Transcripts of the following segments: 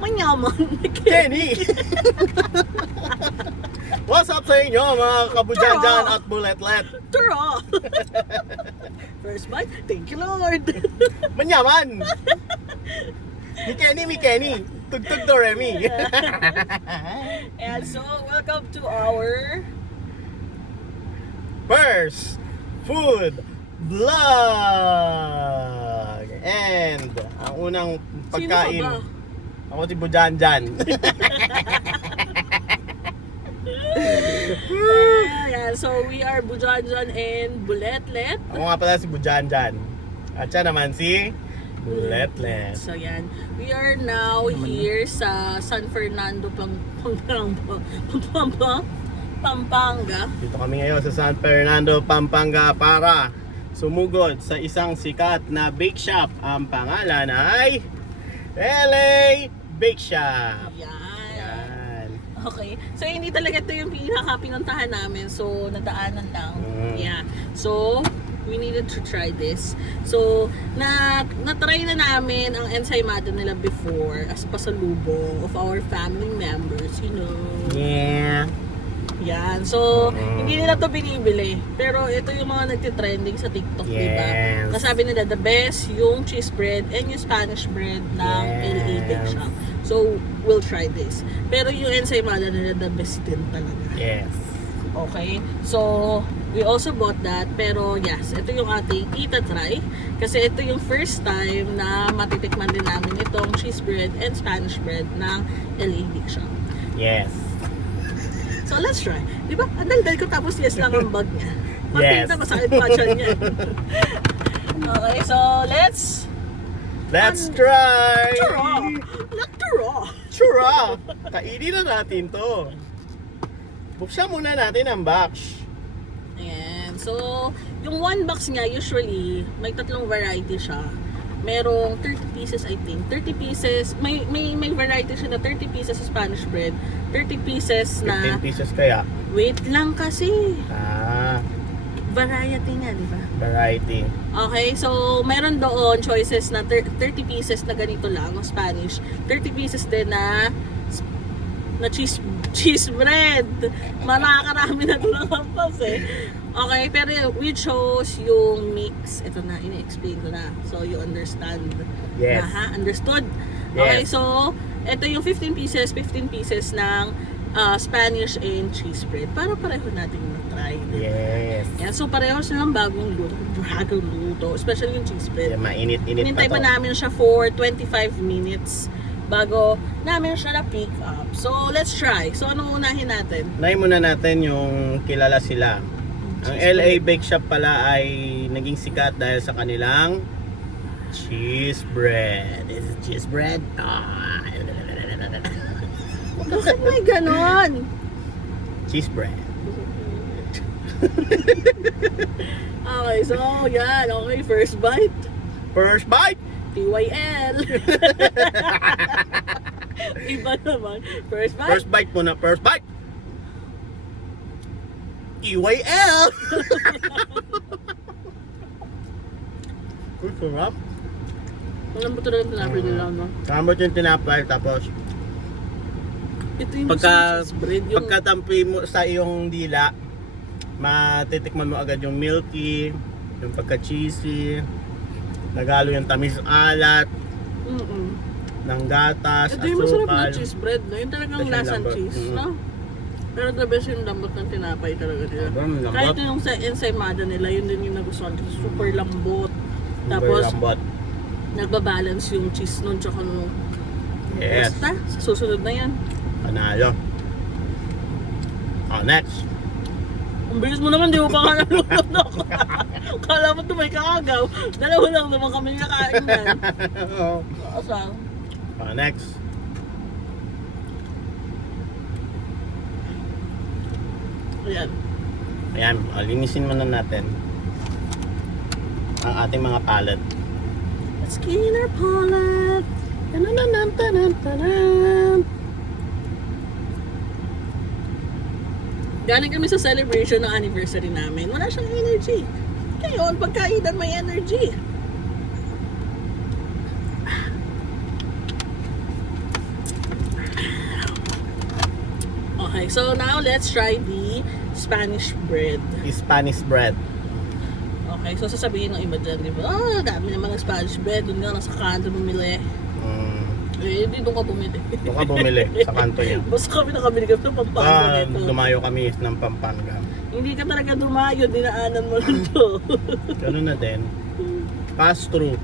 Manyaman. Kenny! What's up sa inyo mga kabudyan-dyan at buletlet? Tara! First bite, thank you Lord. Manyaman! Mi Kenny! Tugtog do Remy! And so, welcome to our First Food Vlog! And ang unang pagkain, Sino ka ba? ako si Budyan-dyan. Ayan, so we are Bujanjan and Buletlet. Ako nga pala si Budyan-dyan. At siya naman si Buletlet. So yan, we are now here sa San Fernando, Pampanga. Dito kami ngayon sa San Fernando, Pampanga para sumugod sa isang sikat na bake shop. Ang pangalan ay LA Bake Shop. Yan. Yan. Okay. So hindi talaga ito yung pinuntahan namin. So nadaanan lang. Yeah. So we needed to try this. So na-try na namin ang ensaymada nila before as pasalubong of our family members, you know. Yeah. Yan. So, hindi nila to binibili. Pero ito yung mga nagtitrending sa TikTok, Yes. diba? Kasabi nila, the best yung cheese bread and yung Spanish bread ng LA Bake Shop. So, we'll try this. Pero yung ensaymada nila, the best din talaga. Yes. Okay? So, we also bought that. Pero yes, ito yung ating itatry. Kasi ito yung first time na matitikman din namin itong cheese bread and Spanish bread ng LA Bake Shop. Yes. So let's try. Di ba? Ang daldal ko tapos yes lang ang bag niya. Yes. Pagtingin na masakit pa siya niya. Okay, so let's try! tara! Let's tara! Chura! Kainin na natin to. Buksan muna natin ang box. Ayan. So, yung one box niya, usually, may tatlong variety siya. Merong 30 pieces, I think. 30 pieces. May variety siya na 30 pieces sa Spanish bread. 30 pieces 15 na... pieces kaya. Wait lang kasi. Ah, Variety nga, di ba? variety. Okay, so meron doon choices na 30 pieces na ganito lang, ng Spanish. 30 pieces din na cheese bread. Manakarami na ito lang hampas eh. Okay, pero we chose yung mix. Ito na, ini-explain ko na. So you understand. Yes. Na, ha? Understood? Okay, Yes. so ito yung 15 pieces ng Spanish and cheese bread. Para pareho natin na-try. Yes. Yan, so pareho silang bagong luto. Especially yung cheese bread. Yeah, mainit-init Hinintay pa pa to. namin siya for 25 minutes bago namin siya na-pick up. So, let's try. So, anong unahin natin? Unahin muna natin yung kilala sila. Ang LA Bake Shop pala ay naging sikat dahil sa kanilang cheese bread. Is it cheese bread? Ah. Bakit may ganon? Cheese bread. Okay, so, yan. Okay, first bite. First bite! TYL. Iba naman. First bite. First bite muna. First bite! EYL! Uy, sarap. Alam mo talaga tinapay nila, no? Samot yung tinapay tapos Ito yung pagka cheese bread. Yung... pagkatampi mo sa iyong dila, matitikman mo agad yung milky, yung pagka-cheesy, nagalo yung tamis alat ng gatas, Ito yung masarap na asukal. cheese bread, no? Yung talagang Tapos yung lasang lambot. cheese, no? Pero the best yung lambot ng tinapay talaga nila. Sobrang lambot. Kahit yung sa ensaymada nila, yun din yung nagustuhan ko. Super lambot. Super Tapos, lambot. nagbabalance yung cheese nun tsaka nung... Yes. Basta, sa susunod na yan. Panalo. Oh, next. Ang bilis mo naman, di mo pa nga nalulunok. Kala mo tumay kaagaw. Dalawa lang naman kami nakain yan. Asa? Oh, next. Ayan. Ayan, linisin muna natin ang ating mga palette. Let's clean our palette. Tanan, tanan, tanan. Galing kami sa celebration ng anniversary namin. Wala siyang energy. Ngayon, pagkainan may energy. Okay, so now let's try the Spanish bread. Spanish bread. Okay, so sasabihin ng iba dyan, di ba? Dami naman ng Spanish bread. Doon nga, nasa kanto bumili. Hindi doon ka bumili. Doon ka bumili sa kanto niya. Basta kami nakabili kami ng Pampanga nito. Dumayo kami ng Pampanga. Hindi ka talaga dumayo, dinaanan mo lang to. Ganun na din. Pass through.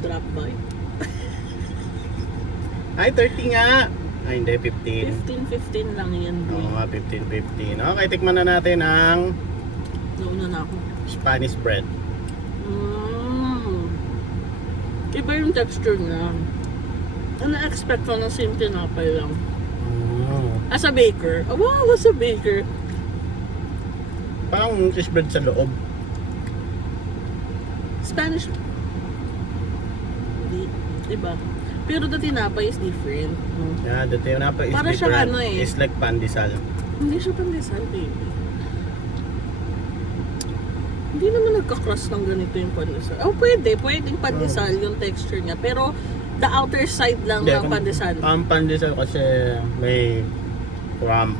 Drop by. Ay, 30 nga. Ay, hindi, 15. 15 lang yan. Oo nga, 15. Okay, tikman na natin ang Nauna na ako. Spanish bread. Iba yung texture niya. Ano na-expect ko ng same tinapay lang. As a baker. Oh, wow, as a baker. Parang cheese bread sa loob. Spanish. Diba? Pero the tinapay is different. Yeah, the tinapay is Para siyang different. ano eh. It's like pandesal. Hindi siya pandesal, baby. Hindi naman nagka-crust ng ganito yung pandesal. Oh, pwedeng pandesal yung texture niya. Pero the outer side lang ng pandesal. Ang pandesal kasi may crumb.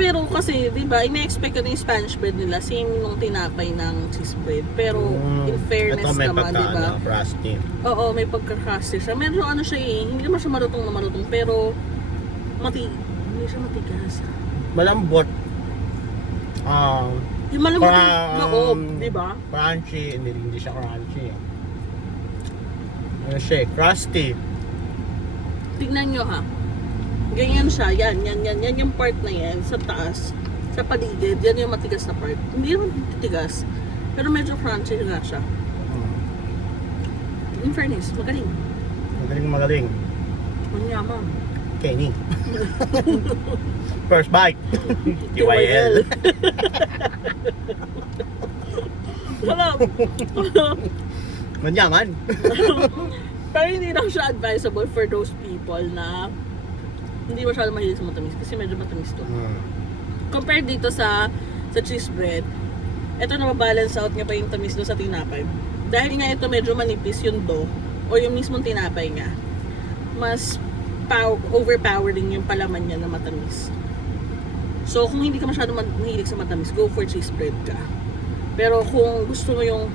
Pero kasi, di ba, ina-expect ko na yung Spanish bread nila, same nung tinapay ng cheese bread. Pero, in fairness ito may naman, di ba? crusty. Oo, may pagka-crusty siya. Medyo ano siya eh, hindi naman siya marutong na marutong, pero hindi siya matigas. Malambot. Yung malambot yung loob, di ba? Crunchy. Hindi siya crunchy. Ano siya eh, crusty. Tignan nyo ha. Ganyan siya, yan yung part na yan, sa taas, sa paligid, yan yung matigas na part. Hindi naman matigas, pero medyo crunchy nga siya. In fairness, magaling. Magaling. Manyaman. Kenny. First bite. TYL. Wala. Manyaman. Pero hindi lang siya advisable for those people na hindi masyado mahilig sa matamis kasi medyo matamis to. Compared dito sa cheese bread, ito na balance out niya pa yung tamis doon sa tinapay. Dahil nga ito medyo manipis yung dough o yung mismong tinapay niya, mas overpowering yung palaman niya na matamis. So kung hindi ka masyado mahilig sa matamis, go for cheese bread ka. Pero kung gusto mo yung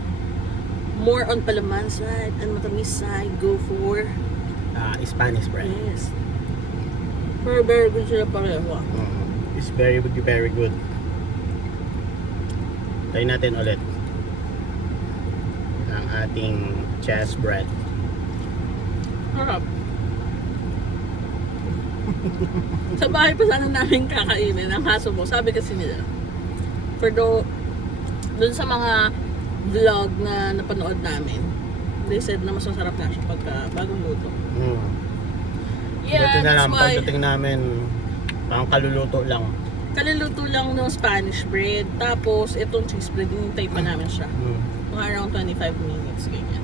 more on palaman side and matamis side, go for Spanish bread. yes. Pero very good sila pareho. It's very good. Try natin ulit ang ating cheese bread. Harap. Sa bahay pa sana namin kakainin ang haso mo. Sabi kasi nila, for dun sa mga vlog na napanood namin, they said na mas masarap na siya pagka bagong luto. Yeah, Buti na that's lang, why. pagdating namin, parang kaluluto lang. Kaluluto lang ng Spanish bread. Tapos, itong cheese bread, hinintay pa namin siya. Mga around 25 minutes, ganyan.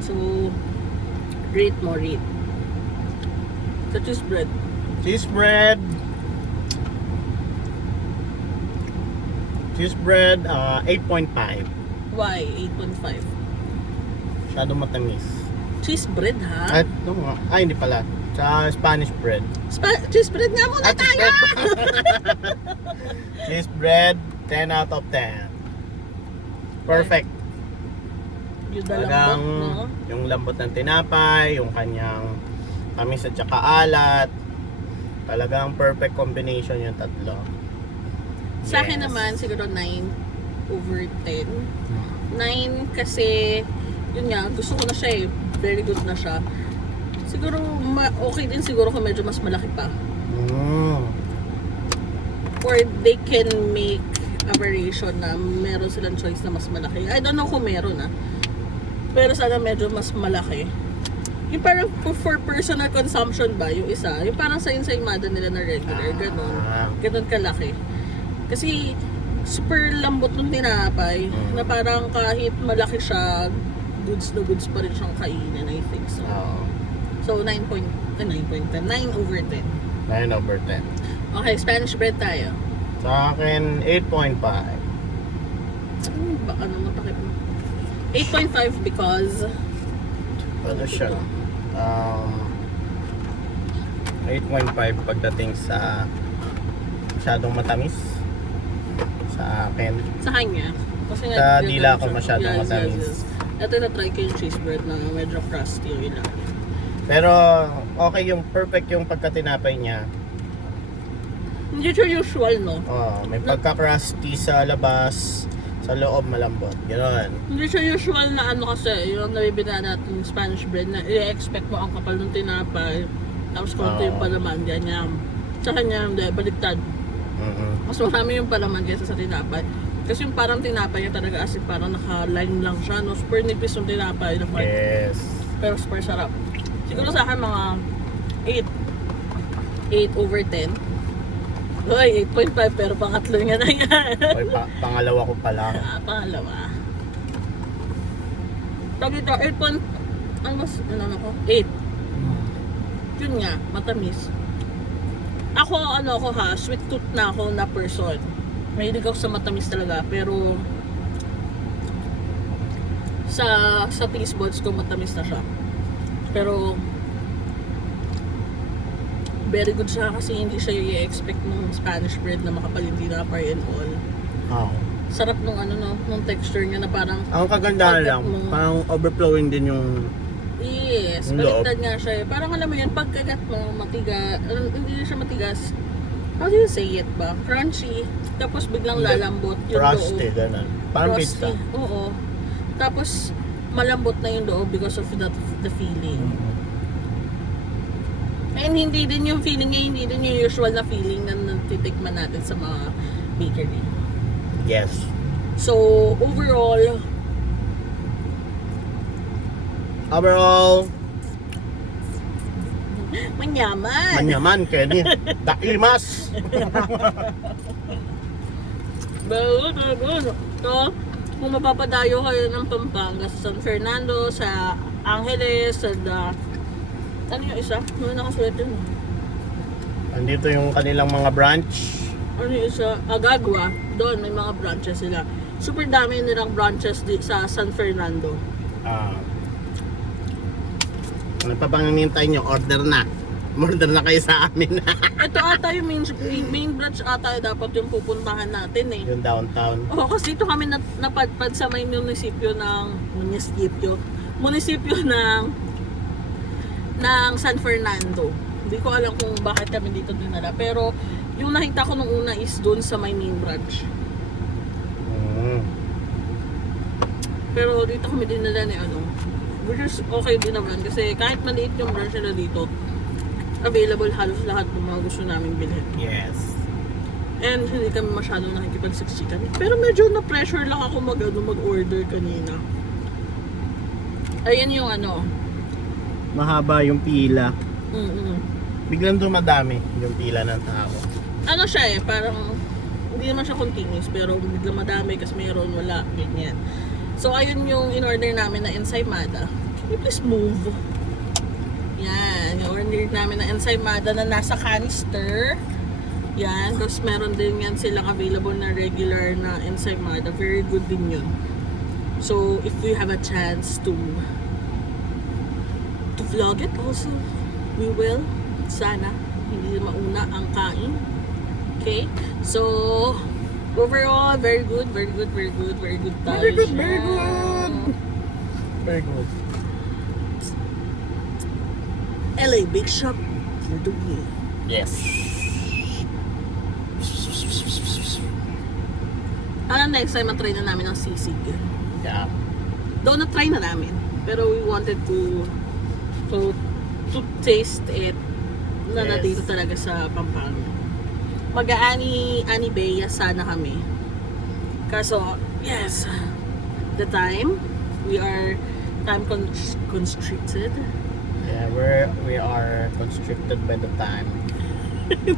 So, rate mo, rate. Sa cheese bread. Cheese bread. Cheese bread, 8.5. Why? 8.5. Masyado matamis. Cheese bread, ha? At, hindi pala. Sa Spanish bread. Cheese bread nga muna tayo! Cheese bread, 10 out of 10. Perfect. Yung Talagang dalambot, no? yung lambot ng tinapay, yung kanyang tamis at saka alat. Talagang perfect combination yung tatlo. Sa akin Yes. naman, siguro 9/10. 9 kasi, yun nga, gusto ko na siya eh. Very good na siya. Siguro, okay din siguro kung medyo mas malaki pa. Or they can make a variation na meron silang choice na mas malaki. I don't know kung meron pero sana medyo mas malaki. Yung parang for personal consumption ba, yung isa, yung parang sa ensaymada nila na regular, ganun kalaki. Kasi super lambot ng tinapay na parang kahit malaki siya, goods na goods pa rin siyang kainin, I think so. So 9.10, 9/10. 9/10. Okay, Spanish bread tayo. Sa akin, 8.5. Baka naman takip mo. 8.5 because Ano siya? 8.5 pagdating sa masyadong matamis sa akin. Sa kanya. Kasi Sa dila ko masyadong matamis. Ito na-try ko yung cheese bread na medyo crusty yung ilalim. Pero okay yung perfect yung pagkatinapay niya. Hindi siya usual, no? Oh, may pagka-crusty sa labas, sa loob malambot. Ganoon. Hindi siya usual na ano kasi, yung nabibila natin yung Spanish bread na i-expect mo ang kapal ng tinapay. Tapos konti yung palaman, ganyan. Sa kanya, hindi, baliktad. Mas marami yung palaman kaysa sa tinapay. Kasi yung parang tinapay niya talaga as in parang naka-line lang siya, no? Super nipis yung tinapay. Yes. Pero super sarap. Siguro sa akin mga 8 over 10. Uy, 8.5 pero pangatlo nga na yan. Okay, pangalawa ko pa lang. Pangalawa. Tawag ito, 8. Yun nga, matamis. Ako, sweet tooth na ako na person. Mahilig ako sa matamis talaga, pero sa taste buds ko matamis na siya. Pero very good siya kasi hindi siya i-expect ng Spanish bread na makapal yung tinapay and all. Oh. Sarap nung texture niya na parang Ang kagandahan lang, parang overflowing din yung yes, yung loob. baliktad nga siya eh. Parang alam mo yun, pagkagat mo, matigas, hindi na siya matigas. How do you say it ba? Crunchy. Tapos biglang lalambot yung frosty, loob. ganun. Parang Frosty, pizza. oo. Tapos malambot na yung loob because of the feeling. And hindi din yung feeling niya, hindi din yung usual na feeling na natitikman natin sa mga bakery. Yes. So, overall, manyaman. Manyaman, Kenny. Daimas! Bago. So, kung mapapadayo kayo ng Pampanga sa San Fernando, sa Angeles, sa ano yung isa? Ano nakasulat yun? Andito yung kanilang mga branch. Ano yung isa? Agagua. Doon, may mga branches sila. Super dami nilang branches sa San Fernando. Ano pa bang hinihintay nyo? Order na. Order na kayo sa amin. Ito ata yung main branch ata dapat yung pupuntahan natin eh. Yung downtown. Oo, kasi dito kami napadpad sa may munisipyo ng San Fernando. Hindi ko alam kung bakit kami dito dinala. Pero yung nakita ko nung una is doon sa my main branch. Pero dito kami dinala ni which is okay din naman kasi kahit maliit yung branch na dito, available halos lahat ng mga gusto naming bilhin. Yes. And hindi kami masyadong nakikipagsiksikan. Pero medyo na-pressure lang ako mag-order kanina. Ayan yung Mahaba yung pila. Mm-mm. Biglang dumadami yung pila ng tao. Ano siya eh, parang hindi naman siya continuous pero biglang madami kasi mayroon, wala, ganyan. So ayun yung in-order namin na ensaymada. Can you please move? Yan, yung order namin na ensaymada na nasa canister. Yan, tapos meron din yan silang available na regular na ensaymada. Very good din yun. So if we have a chance to vlog it also, we will. Sana hindi mauna ang kain. Okay? So overall, very good tayo. Very good. Very good. LA Big Shop for the win. Yes. Next time matry na namin ang sisig. Yeah. Though na-try na namin, pero we wanted to taste it na Yes. dito talaga sa Pampanga. Mag-aani Beya sana kami. Kaso, yes, the time, we are time constricted. Yeah, we are constricted by the time.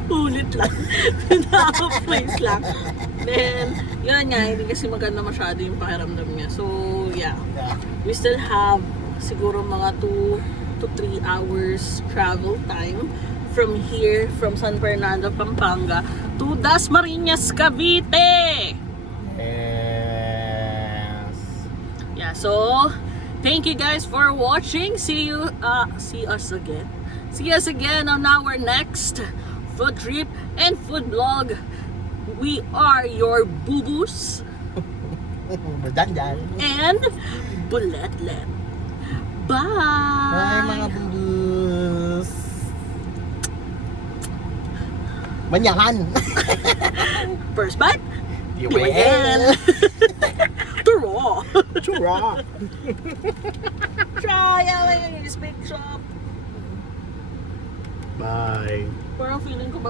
Ulit lang. Pinaka-place lang. Then, yun nga, hindi kasi maganda masyado yung pakiramdam niya. So, yeah. Yeah. We still have siguro mga 2 to 3 hours travel time from here, from San Fernando, Pampanga to Dasmariñas, Cavite. Yes. Yeah, so thank you guys for watching. See us again See us again on our next food trip and food vlog. We are your bubus Dandan. and buletlet. Bye! Bye mga bubus. Manyakan. First bite? You will. Turo! Chura. Try our speak shop. Bye. Parang feeling ko ba